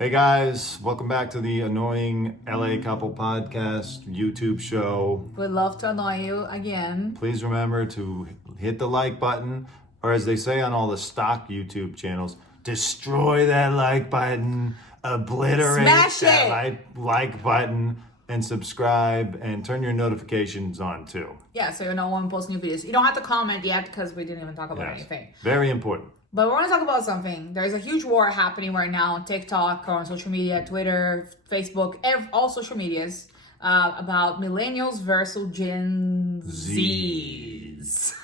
Hey guys, welcome back to the Annoying LA Couple Podcast YouTube show. We'd love to annoy you again. Please remember to hit the like button, or as they say on all the stock YouTube channels, destroy that like button, obliterate Smash that it! like button, and subscribe, and turn your notifications on too. Yeah, so you know when we post new videos. You don't have to comment yet because we didn't even talk about anything. Very important. But we want to talk about something. There's a huge war happening right now on TikTok, on social media, Twitter, Facebook, all social medias, about millennials versus Gen Zs.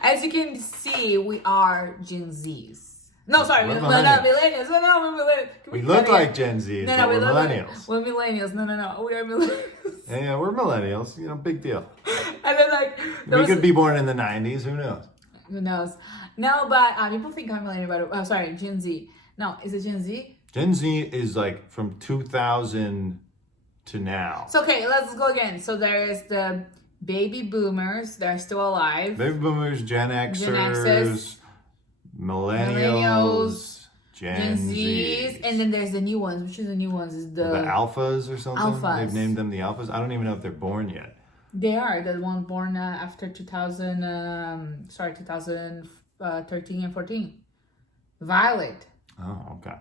As you can see, we are Gen Zs. No, sorry, we're not millennials. No, we're millennials. We look like Gen Zs, but we're millennials. We're millennials. No, we are millennials. Yeah, we're millennials. You know, big deal. And then we could be born in the 90s. Who knows? Who knows? No, but people think I'm millennial. But Gen Z. No, is it Gen Z? Gen Z is like from 2000 to now. So okay, let's go again. So there's the baby boomers that are still alive. Baby boomers, Gen Xers, millennials, Gen Zs, and then there's the new ones. Which is the new ones? Is the alphas or something? Alphas. They've named them the alphas. I don't even know if they're born yet. They are the one born after 2013 and 14. Violet. Oh, okay.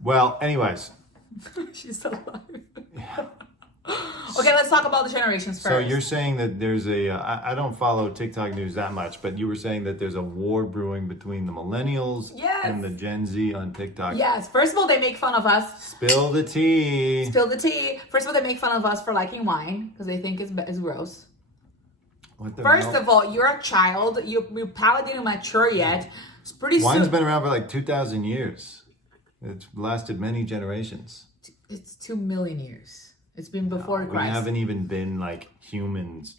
Well, anyways. She's alive. Yeah. Okay, let's talk about the generations first. So you're saying that there's I don't follow TikTok news that much, but you were saying that there's a war brewing between the millennials and the Gen Z on TikTok. Yes. First of all, they make fun of us. Spill the tea. Spill the tea. First of all, they make fun of us for liking wine because they think it's gross. First of all, you're a child. Your palate didn't mature yet. It's pretty Wine's soon. been around for like 2,000 years. It's lasted many generations. It's 2 million years. It's been before Christ. We haven't even been like humans,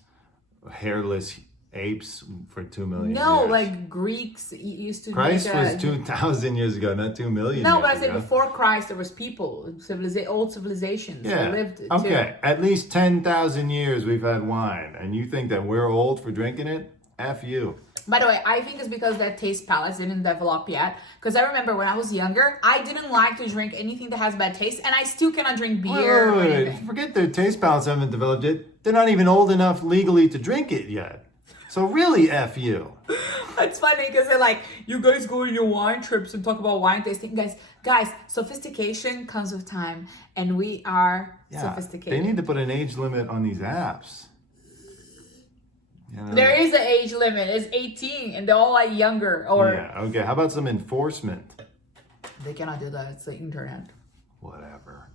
hairless apes for 2 million years. No, like Greeks used to. Christ was 2,000 years ago, not 2 million. No, but I said before Christ, there was people, old civilizations that lived. Okay, at least 10,000 years we've had wine, and you think that we're old for drinking it? F you. By the way, I think it's because that taste palates didn't develop yet. Because I remember when I was younger, I didn't like to drink anything that has bad taste, and I still cannot drink beer or anything. Forget their taste palates haven't developed yet. They're not even old enough legally to drink it yet. So really, F you. It's funny because they're like, you guys go on your wine trips and talk about wine tasting. Guys, sophistication comes with time, and we are sophisticated. They need to put an age limit on these apps. You know? There is an age limit. It's 18, and they're all like younger. Okay. How about some enforcement? They cannot do that. It's the internet. Whatever.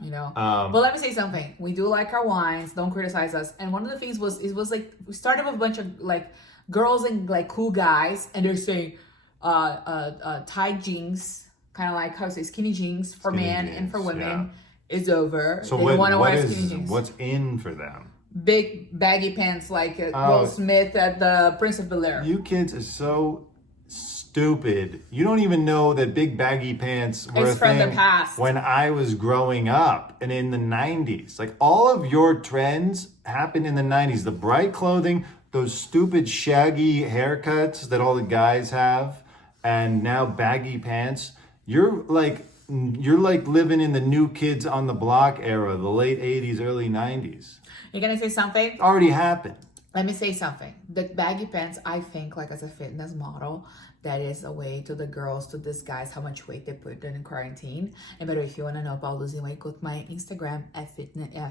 You know. But let me say something. We do like our wines. Don't criticize us. And one of the things was like we started with a bunch of like girls and like cool guys, and they're saying tight jeans, kind of like how to say skinny jeans for men and for women is over. So they don't want to wear skinny jeans. What's in for them? Big baggy pants like Will Smith at the Prince of Bel-Air. You kids are so stupid. You don't even know that big baggy pants were a thing from the past. When I was growing up and in the 90s. Like all of your trends happened in the 90s. The bright clothing, those stupid shaggy haircuts that all the guys have, and now baggy pants. You're like living in the new kids on the block era, the late 80s, early 90s. You're gonna say something? Already happened. Let me say something. The baggy pants, I think, like as a fitness model, that is a way to the girls to disguise how much weight they put in quarantine. And by the way, if you want to know about losing weight, go to my Instagram at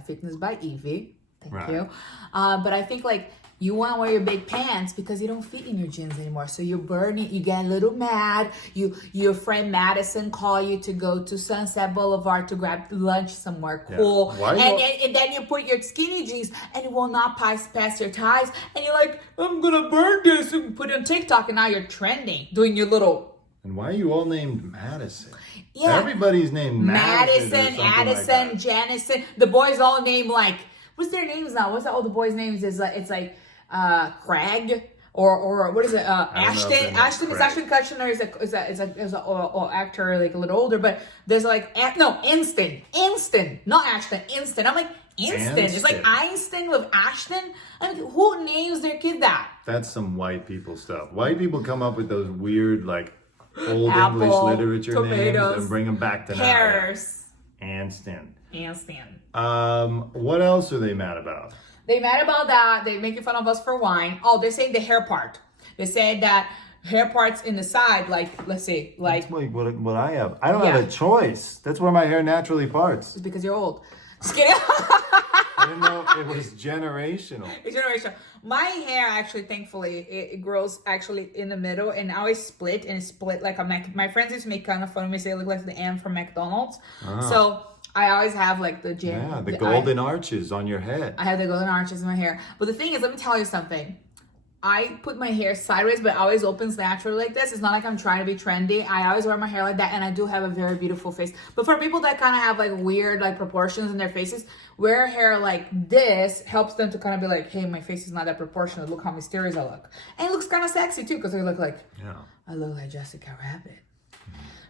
fitness by Evie. Thank you. But I think like you want to wear your big pants because you don't fit in your jeans anymore. So you're burning, you get a little mad. Your friend Madison call you to go to Sunset Boulevard to grab lunch somewhere cool. Yeah. And then you put your skinny jeans and it will not pass your thighs. And you're like, I'm going to burn this and put it on TikTok. And now you're trending, doing your little... And why are you all named Madison? Yeah. Everybody's named Madison, Addison, like Janison. The boys all named like... What's their names now? What's all the boys' names? It's like Craig or what is it? Ashton. Ashton is Ashton Kutcher is a actor like a little older, but there's like Instant, not Ashton, Instant. I'm like Instant. It's like Einstein with Ashton. I mean, who names their kid that? That's some white people stuff. White people come up with those weird like old Apple, English literature names tomatoes, and bring them back to now. pears, And Stan. and Stan. What else are they mad about? They mad about that. They making fun of us for wine. Oh, they're saying the hair part. They said that hair parts in the side, like, let's see, like. That's like what I have. I don't Yeah. have a choice. That's where my hair naturally parts. It's because you're old. Just kidding. I didn't know it was generational. It's generational. My hair actually, thankfully, it grows actually in the middle and now it's split and it's split like a Mac. My friends used to make kind of fun of me, say it look like the M from McDonald's. So I always have like the gym. Yeah, the golden arches on your head. I have the golden arches in my hair. But the thing is, let me tell you something. I put my hair sideways, but it always opens naturally like this. It's not like I'm trying to be trendy. I always wear my hair like that, and I do have a very beautiful face. But for people that kind of have like weird like proportions in their faces, wear hair like this helps them to kind of be like, hey, my face is not that proportional. Look how mysterious I look. And it looks kind of sexy too, because I look like, I look like Jessica Rabbit.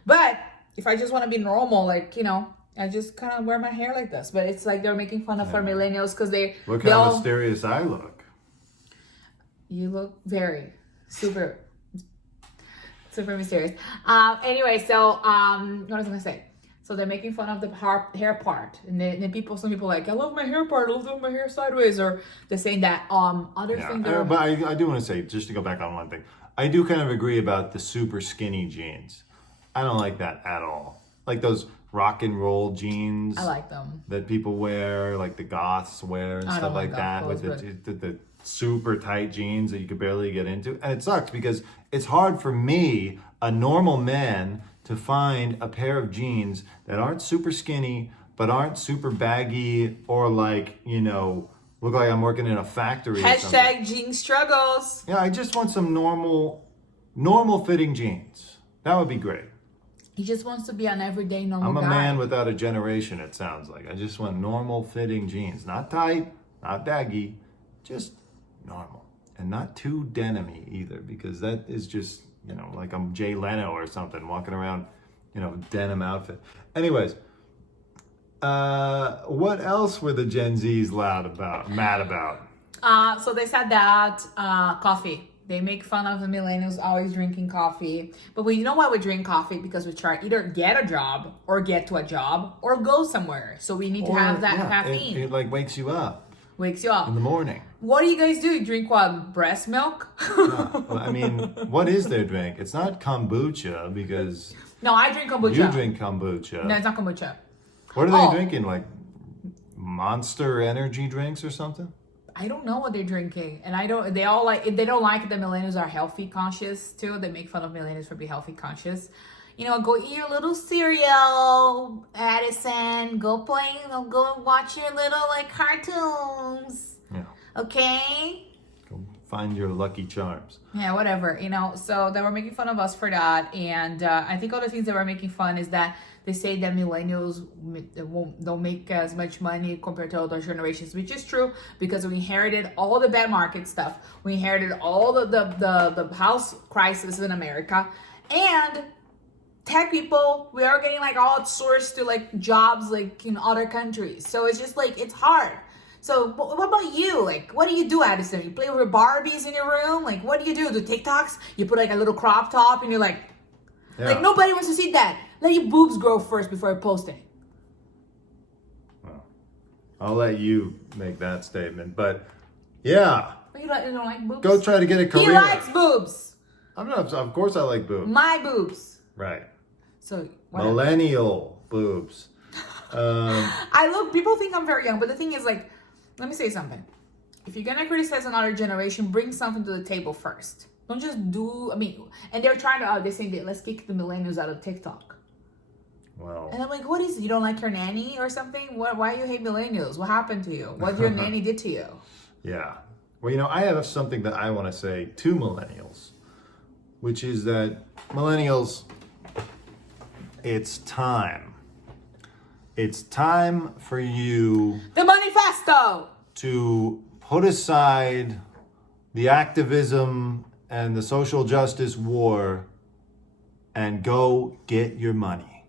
But if I just want to be normal, like, you know, I just kind of wear my hair like this. But it's like they're making fun of our millennials because Look how mysterious I look. You look very super mysterious. Anyway, so what was I gonna say? So they're making fun of the hair part, and then some people are like, I love my hair part, I love my hair sideways, or they're saying that other thing. But I do want to say, just to go back on one thing, I do kind of agree about the super skinny jeans. I don't like that at all. Like those rock and roll jeans. I like them. That people wear, like the goths wear and stuff like that, with the super tight jeans that you could barely get into. And it sucks because it's hard for me, a normal man, to find a pair of jeans that aren't super skinny, but aren't super baggy or like, you know, look like I'm working in a factory or something. Hashtag jean struggles. Yeah, I just want some normal fitting jeans. That would be great. He just wants to be an everyday normal guy. I'm a man without a generation, it sounds like. I just want normal fitting jeans. Not tight, not baggy, just normal. And not too denim-y either, because that is just, you know, like I'm Jay Leno or something, walking around, you know, denim outfit. Anyways, what else were the Gen Zs mad about? So they said that coffee. They make fun of the millennials always drinking coffee. But you know why we drink coffee? Because we try either get a job or get to a job or go somewhere. So we need to have that caffeine. It like wakes you up. Wakes you up. In the morning. What do you guys do? You drink what? Breast milk? No, well, I mean, what is their drink? It's not kombucha because... No, I drink kombucha. You drink kombucha. No, it's not kombucha. What are they drinking? Like Monster energy drinks or something? I don't know what they're drinking. And they don't like the millennials are healthy conscious too. They make fun of millennials for being healthy conscious. You know, go eat your little cereal, Addison. Go watch your little like cartoons. Yeah. Okay? Go find your Lucky Charms. Yeah, whatever. You know, so they were making fun of us for that. And I think all the things they were making fun is that they say that millennials don't make as much money compared to other generations, which is true because we inherited all the bad market stuff. We inherited all the house crisis in America. And tech people, we are getting like outsourced to like jobs like in other countries. So it's just like, it's hard. So what about you? Like, what do you do, Addison? You play with your Barbies in your room? Like, what do? Do TikToks? You put like a little crop top and you're like, like nobody wants to see that. Let your boobs grow first before you post it. Well, I'll let you make that statement, but yeah. But you don't like boobs? Go try to get a career. He likes boobs. I'm not. Of course, I like boobs. My boobs. Right. So whatever. Millennial boobs. People think I'm very young, but the thing is, like, let me say something. If you're gonna criticize another generation, bring something to the table first. Don't just and they're trying to, they're saying that let's kick the millennials out of TikTok. Well. And I'm like, what is it? You don't like your nanny or something? Why do you hate millennials? What happened to you? What your nanny did to you? Yeah. Well, you know, I have something that I want to say to millennials, which is that millennials, it's time. It's time for you... The manifesto! ...to put aside the activism and the social justice war and go get your money.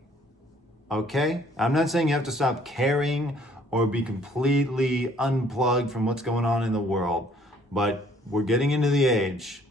Okay? I'm not saying you have to stop caring or be completely unplugged from what's going on in the world, but we're getting into the age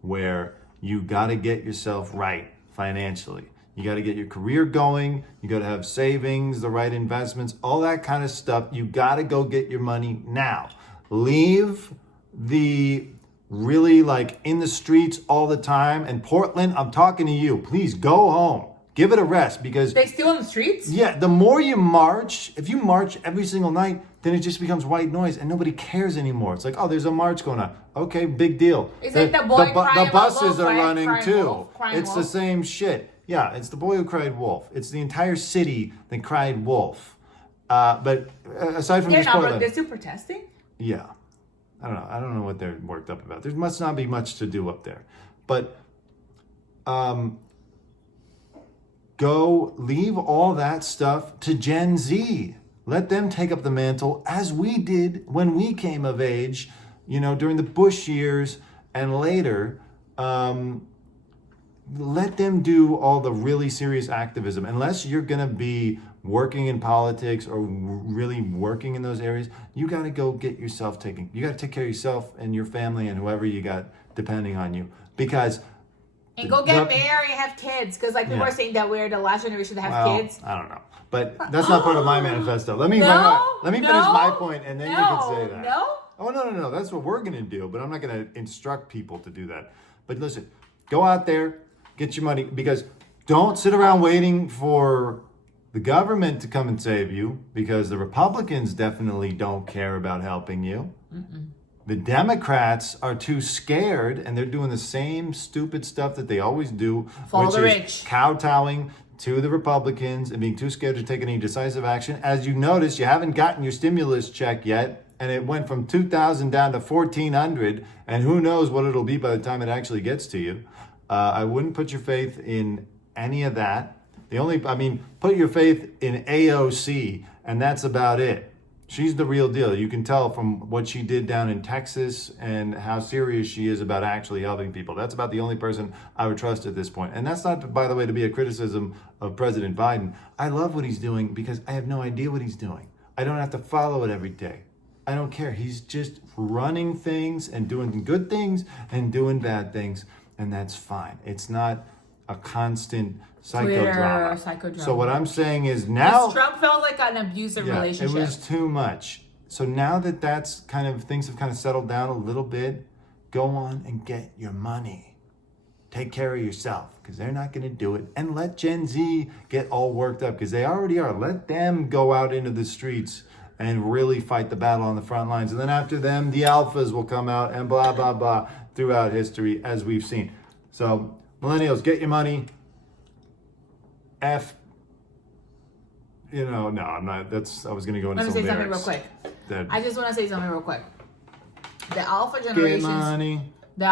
where you got to get yourself right financially. You got to get your career going. You got to have savings, the right investments, all that kind of stuff. You got to go get your money now. Leave the really like in the streets all the time. And Portland, I'm talking to you. Please go home. Give it a rest because they still on the streets? Yeah, the more you march, if you march every single night, then it just becomes white noise and nobody cares anymore. It's like, oh, there's a march going on. Okay, big deal. Is it the boy crying the buses wolf, are right? running Crying too. wolf, crying It's the wolf? same shit. Yeah, it's the boy who cried wolf. It's the entire city that cried wolf. But aside from They're just not, Portland, they're still protesting? yeah, I don't know. I don't know what they're worked up about. There must not be much to do up there. But go leave all that stuff to Gen Z. Let them take up the mantle as we did when we came of age, you know, during the Bush years and later. Let them do all the really serious activism. Unless you're going to be working in politics or really working in those areas, you got to go get yourself taken. You got to take care of yourself and your family and whoever you got depending on you. Because and go get married and have kids. Because like people are saying that we're the last generation to have kids. I don't know. But that's not part of my manifesto. Let me finish my point and then you can say that. No? Oh, no. That's what we're going to do. But I'm not going to instruct people to do that. But listen, go out there, get your money. Because don't sit around waiting for the government to come and save you. Because the Republicans definitely don't care about helping you. Mm-mm. The Democrats are too scared and they're doing the same stupid stuff that they always do. Follow which the is rich. Kowtowing to the Republicans and being too scared to take any decisive action. As you notice, you haven't gotten your stimulus check yet. And it went from 2,000 down to 1,400. And who knows what it'll be by the time it actually gets to you. I wouldn't put your faith in any of that. Put your faith in AOC and that's about it. She's the real deal. You can tell from what she did down in Texas and how serious she is about actually helping people. That's about the only person I would trust at this point. And that's not, by the way, to be a criticism of President Biden. I love what he's doing because I have no idea what he's doing. I don't have to follow it every day. I don't care. He's just running things and doing good things and doing bad things. And that's fine. It's not a constant psychodrama. So what I'm saying is now Trump felt like an abusive relationship. It was too much. So now that that's kind of things have kind of settled down a little bit, go on and get your money. Take care of yourself because they're not going to do it. And let Gen Z get all worked up because they already are. Let them go out into the streets and really fight the battle on the front lines. And then after them, the alphas will come out and blah, blah, blah throughout history as we've seen. So millennials, get your money. I'm not. I was going to go into Let me some say something real lyrics. quick. That, I just want to say something real quick. The alpha generations. get money. The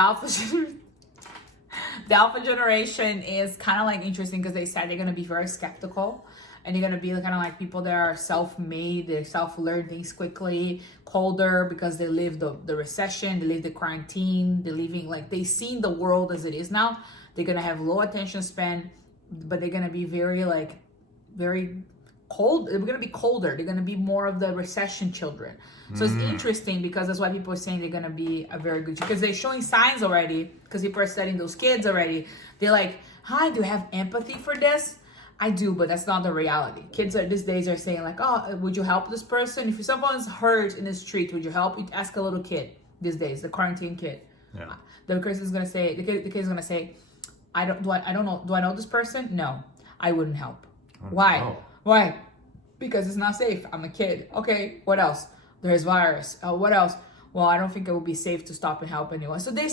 alpha generation is kind of like interesting because they said they're going to be very skeptical. And they're going to be kind of like people that are self-made, they self-learn things quickly, colder because they live the recession, they live the quarantine, they're living like they've seen the world as it is now. They're going to have low attention span, but they're going to be very cold. They're going to be colder. They're going to be more of the recession children. So it's interesting because that's why people are saying they're going to be a very good, because they're showing signs already, because people are studying those kids already. They're like, hi, do you have empathy for this? I do, but that's not the reality. Kids these days are saying like, oh, would you help this person? If someone's hurt in the street, would you help? You ask a little kid these days, the quarantine kid. Yeah. The kid is gonna say, I don't know. Do I know this person? No, I wouldn't help. Why? know. Why? Because it's not safe. I'm a kid. Okay, what else? There's virus. What else? Well, I don't think it would be safe to stop and help anyone. So they're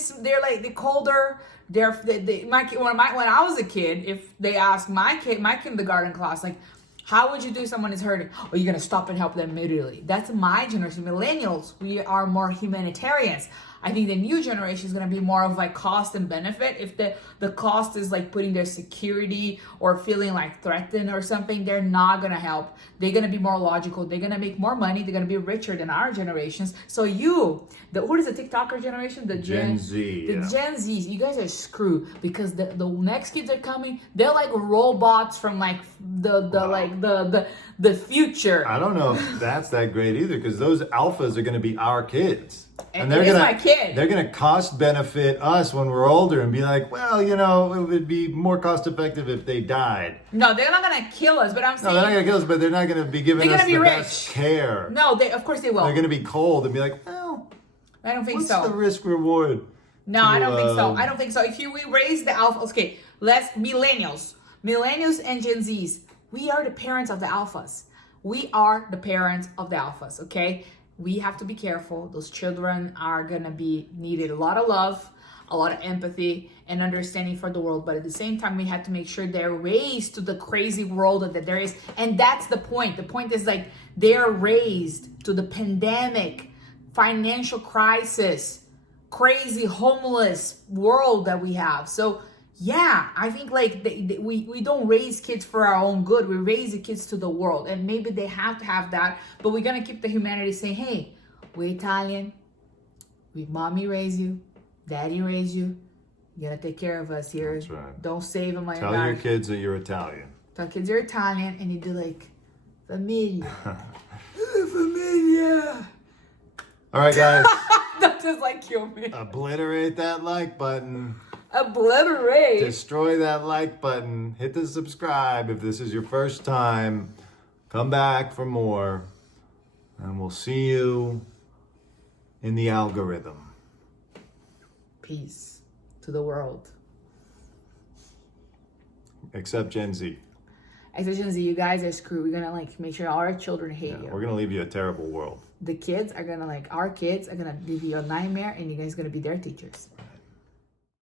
colder. When I was a kid, if they asked my kindergarten class, like, how would you do if someone is hurting? Oh, you're gonna stop and help them immediately. That's my generation. Millennials, we are more humanitarians. I think the new generation is going to be more of like cost and benefit. If the cost is like putting their security or feeling like threatened or something, they're not going to help. They're going to be more logical. They're going to make more money. They're going to be richer than our generations. So what is the TikToker generation? The Gen Z. The Gen Zs, you guys are screwed because the next kids are coming. They're like robots from like the future. I don't know if that's that great either because those alphas are going to be our kids. And they're my kid. They're gonna cost benefit us when we're older and be like, well, you know, it would be more cost effective if they died. No, they're not gonna kill us, but I'm saying No, they're not gonna kill us, but they're not gonna be giving us the rich. best care. No, of course they will. They're gonna be cold and be like, well, I don't think what's so. the risk reward? No, I don't think so. I don't think so. If we raise the alphas, okay, millennials and Gen Zs, we are the parents of the alphas. We are the parents of the alphas, okay? We have to be careful. Those children are gonna be needed a lot of love, a lot of empathy and understanding for the world. But at the same time, we have to make sure they're raised to the crazy world that there is. And that's the point. The point is like they're raised to the pandemic, financial crisis, crazy homeless world that we have. So yeah, I think like we don't raise kids for our own good. We raise the kids to the world, and maybe they have to have that. But we're gonna keep the humanity saying, "Hey, we're Italian. Mommy raised you, daddy raised you. You gotta take care of us here. That's right. Don't save them on Tell your kids that you're Italian. Tell kids you're Italian, and you do like familia, familia." All right, guys. That just like kill me. Obliterate that like button. Obliterate. Destroy that like button. Hit the subscribe if this is your first time. Come back for more. And we'll see you in the algorithm. Peace to the world. Except Gen Z. Except Gen Z, you guys are screwed. We're gonna like make sure all our children hate you. We're gonna leave you a terrible world. The kids are gonna our kids are gonna give you a nightmare, and you guys are gonna be their teachers.